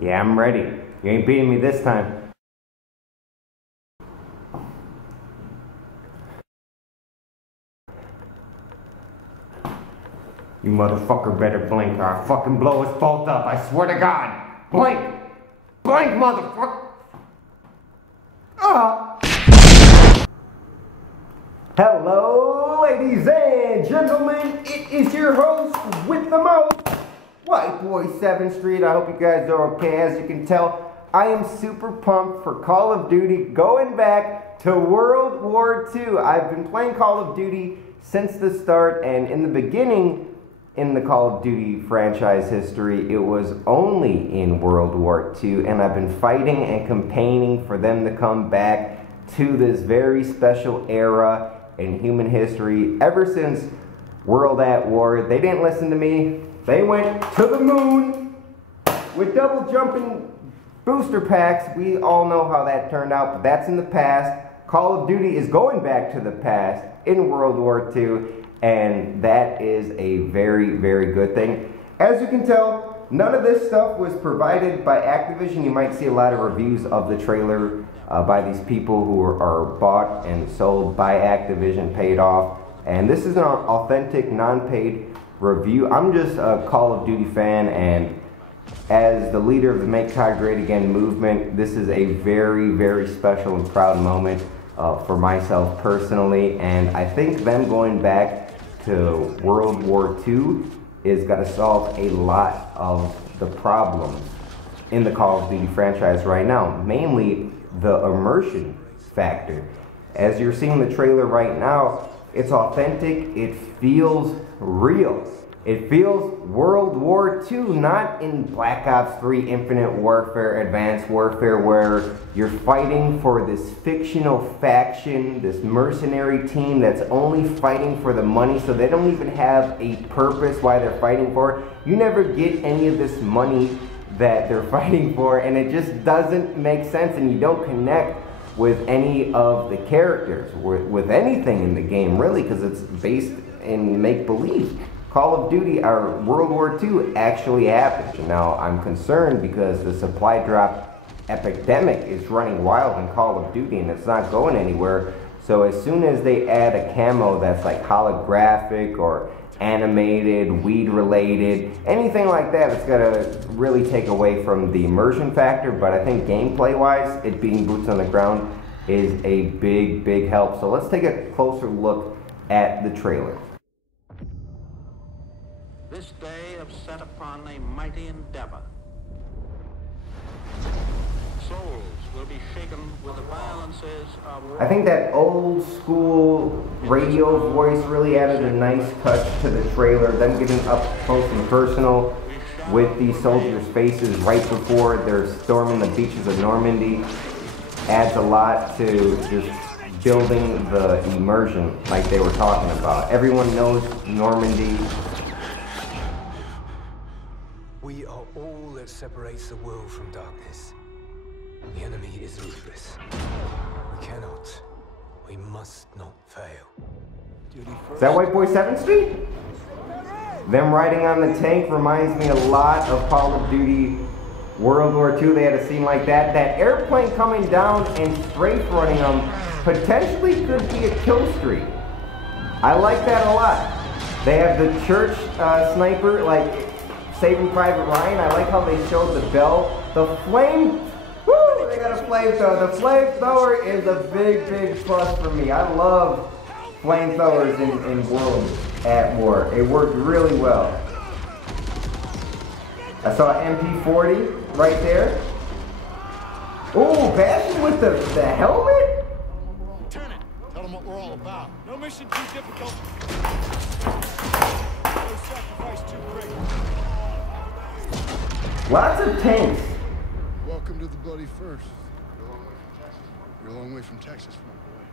Yeah, I'm ready. You ain't beating me this time. You motherfucker better blink or I'll fucking blow us both up, I swear to God! Blink! Blink, motherfucker! Hello, ladies and gentlemen, it is your host with the most, White Boy 7th Street. I hope you guys are okay. As you can tell, I am super pumped for Call of Duty going back to World War II. I've been playing Call of Duty since the start, and in the beginning, in the Call of Duty franchise history, it was only in World War II, and I've been fighting and campaigning for them to come back to this very special era in human history ever since World at War. They didn't listen to me. They went to the moon with double jumping booster packs. We all know how that turned out, but that's in the past. Call of Duty is going back to the past in World War II, and that is a very, very good thing. As you can tell, none of this stuff was provided by Activision. You might see a lot of reviews of the trailer by these people who are bought and sold by Activision, paid off. And this is an authentic, non-paid review. I'm just a Call of Duty fan, and as the leader of the Make COD Great Again movement, this is a very, very special and proud moment for myself personally. And I think them going back to World War II is going to solve a lot of the problems in the Call of Duty franchise right now, mainly the immersion factor. As you're seeing the trailer right now, it's authentic, it feels real. It feels World War II, not in Black Ops 3 Infinite Warfare, Advanced Warfare, where you're fighting for this fictional faction, this mercenary team that's only fighting for the money, so they don't even have a purpose why they're fighting for it. You never get any of this money that they're fighting for, and it just doesn't make sense, and you don't connect with any of the characters, with anything in the game, really, because it's based in make-believe. Call of Duty, or World War II, actually happened. Now, I'm concerned because the supply drop epidemic is running wild in Call of Duty, and it's not going anywhere. So as soon as they add a camo that's like holographic or animated, weed-related, anything like that, it's gonna really take away from the immersion factor. But I think gameplay-wise, it being boots on the ground is a big, big help. So let's take a closer look at the trailer. This day have set upon a mighty endeavor. Souls will be shaken with the violences of... I think that old school radio voice really added a nice touch to the trailer. Them getting up close and personal with these soldiers' faces right before they're storming the beaches of Normandy adds a lot to just building the immersion like they were talking about. Everyone knows Normandy. We are all that separates the world from darkness. The enemy is ruthless. We cannot, we must not fail. Is that White Boy 7th Street? Them riding on the tank reminds me a lot of Call of Duty World War II. They had a scene like that. That airplane coming down and strafe running them potentially could be a kill streak. I like that a lot. They have the church sniper, like Saving Private Ryan. I like how they showed the bell. The flame, woo, they got a flamethrower. The flamethrower is a big, big plus for me. I love flamethrowers in World at War. It worked really well. I saw MP40 right there. Ooh, Bastion with the helmet? Lieutenant, tell them what we're all about. No mission too difficult. No sacrifice too great. Lots of tanks. Welcome to the bloody first. You're a long way from Texas, my boy.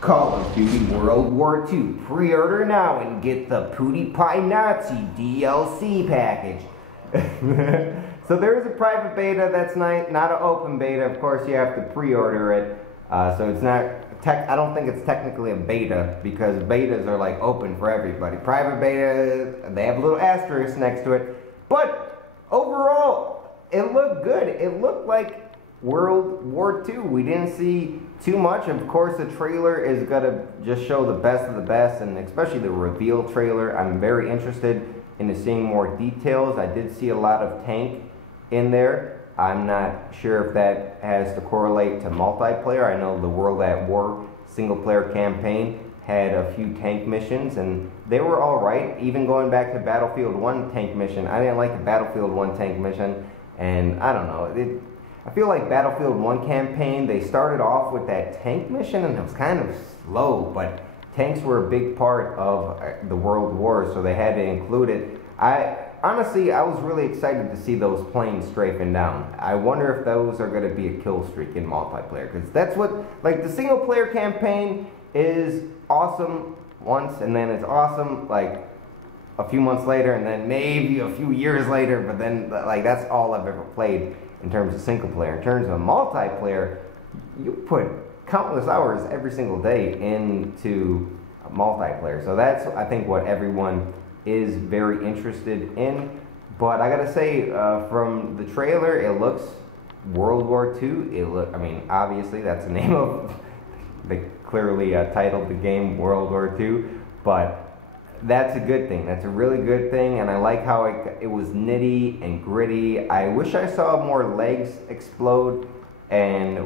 Call of Duty World War II. Pre-order now and get the Pootie Pie Nazi DLC package. So there is a private beta that's not an open beta. Of course, you have to pre-order it. So it's not I don't think it's technically a beta, because betas are like open for everybody. Private beta, they have a little asterisk next to it. But overall, it looked good. It looked like World War II. We didn't see too much. Of course, the trailer is going to just show the best of the best, and especially the reveal trailer. I'm very interested in seeing more details. I did see a lot of tank in there. I'm not sure if that has to correlate to multiplayer. I know the World at War single-player campaign had a few tank missions, and they were all right. Even going back to Battlefield 1 tank mission, I didn't like the Battlefield 1 tank mission, and I don't know. I feel like Battlefield 1 campaign, they started off with that tank mission, and it was kind of slow, but tanks were a big part of the World War, so they had to include it. Honestly, I was really excited to see those planes strafing down. I wonder if those are going to be a kill streak in multiplayer, because that's what, like, the single-player campaign is awesome once, and then it's awesome, like, a few months later, and then maybe a few years later, but then, like, that's all I've ever played in terms of single-player. In terms of multiplayer, you put countless hours every single day into multiplayer. So that's, I think, what everyone is very interested in. But I gotta say, from the trailer, it looks World War II. I mean, obviously that's the name of, they clearly titled the game World War II, but that's a good thing. That's a really good thing, and I like how it was nitty and gritty. I wish I saw more legs explode, and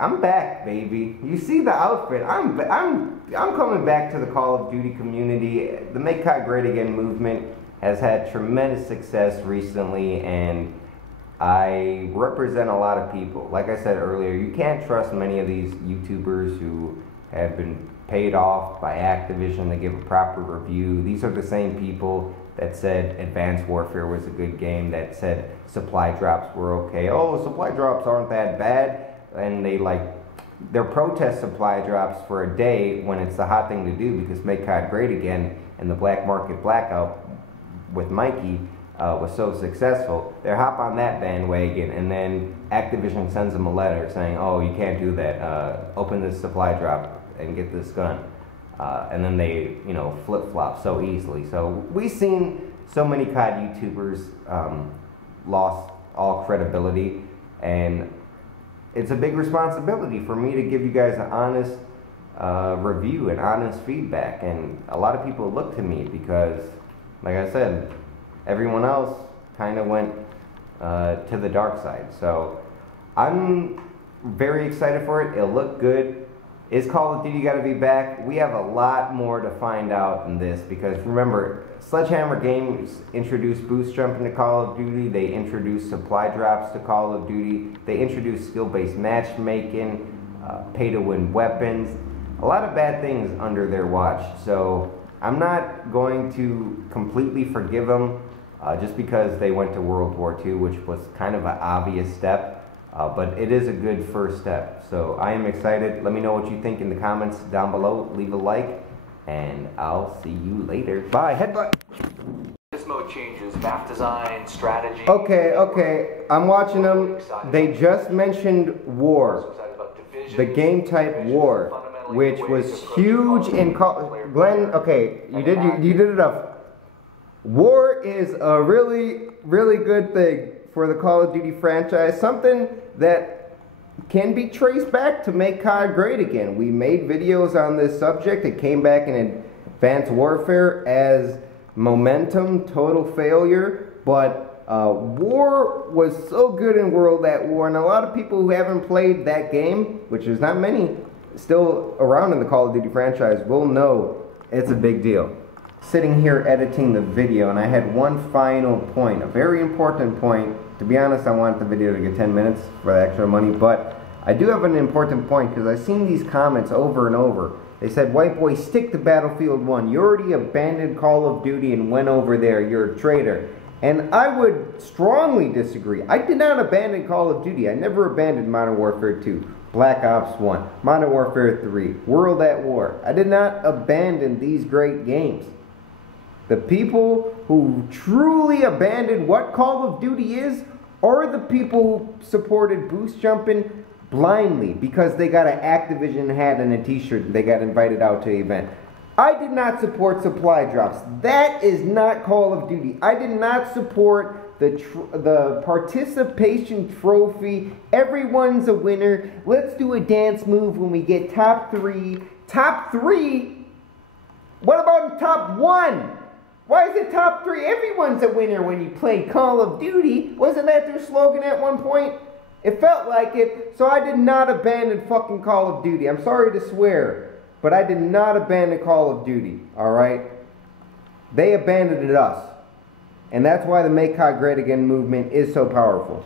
I'm back, baby. You see the outfit. I'm coming back to the Call of Duty community. The Make COD Great Again movement has had tremendous success recently, and I represent a lot of people. Like I said earlier, you can't trust many of these YouTubers who have been paid off by Activision to give a proper review. These are the same people that said Advanced Warfare was a good game, that said supply drops were okay. Oh, supply drops aren't that bad. And they'll protest supply drops for a day when it's the hot thing to do, because Make COD Great Again and the black market blackout with Mikey was so successful. They hop on that bandwagon, and then Activision sends them a letter saying, oh, you can't do that. Open this supply drop and get this gun. And then they, flip-flop so easily. So we've seen so many COD YouTubers lost all credibility, and it's a big responsibility for me to give you guys an honest review and honest feedback. And a lot of people look to me because, like I said, everyone else kind of went to the dark side. So I'm very excited for it. It'll look good. Is Call of Duty gotta be back? We have a lot more to find out in this, because remember, Sledgehammer Games introduced boost jumping to Call of Duty. They introduced supply drops to Call of Duty. They introduced skill-based matchmaking, pay-to-win weapons. A lot of bad things under their watch. So I'm not going to completely forgive them just because they went to World War II, which was kind of an obvious step. But it is a good first step. So I am excited. Let me know what you think in the comments down below. Leave a like, and I'll see you later. Bye. Headbutt. This mode changes map design, strategy. Okay. I'm watching them. They just mentioned war. The game type war, which was huge in Glenn. Okay, you did enough. War is a really, really good thing for the Call of Duty franchise. Something that can be traced back to Make COD Great Again. We made videos on this subject. It came back in Advanced Warfare as Momentum, total failure. But war was so good in World at War, and a lot of people who haven't played that game, which is not many still around in the Call of Duty franchise, will know it's a big deal. Sitting here editing the video, and I had one final point, a very important point. To be honest, I want the video to get 10 minutes for the extra money, but I do have an important point, because I've seen these comments over and over. They said, white boy, stick to Battlefield 1. You already abandoned Call of Duty and went over there. You're a traitor. And I would strongly disagree. I did not abandon Call of Duty. I never abandoned Modern Warfare 2, Black Ops 1, Modern Warfare 3, World at War. I did not abandon these great games. The people who truly abandoned what Call of Duty is are the people who supported boost jumping blindly because they got an Activision hat and a t-shirt and they got invited out to the event. I did not support supply drops. That is not Call of Duty. I did not support the participation trophy. Everyone's a winner. Let's do a dance move when we get top 3. Top 3? What about top 1? Why is it top 3? Everyone's a winner when you play Call of Duty. Wasn't that their slogan at one point? It felt like it, so I did not abandon fucking Call of Duty. I'm sorry to swear, but I did not abandon Call of Duty, alright? They abandoned us. And that's why the Make COD Great Again movement is so powerful.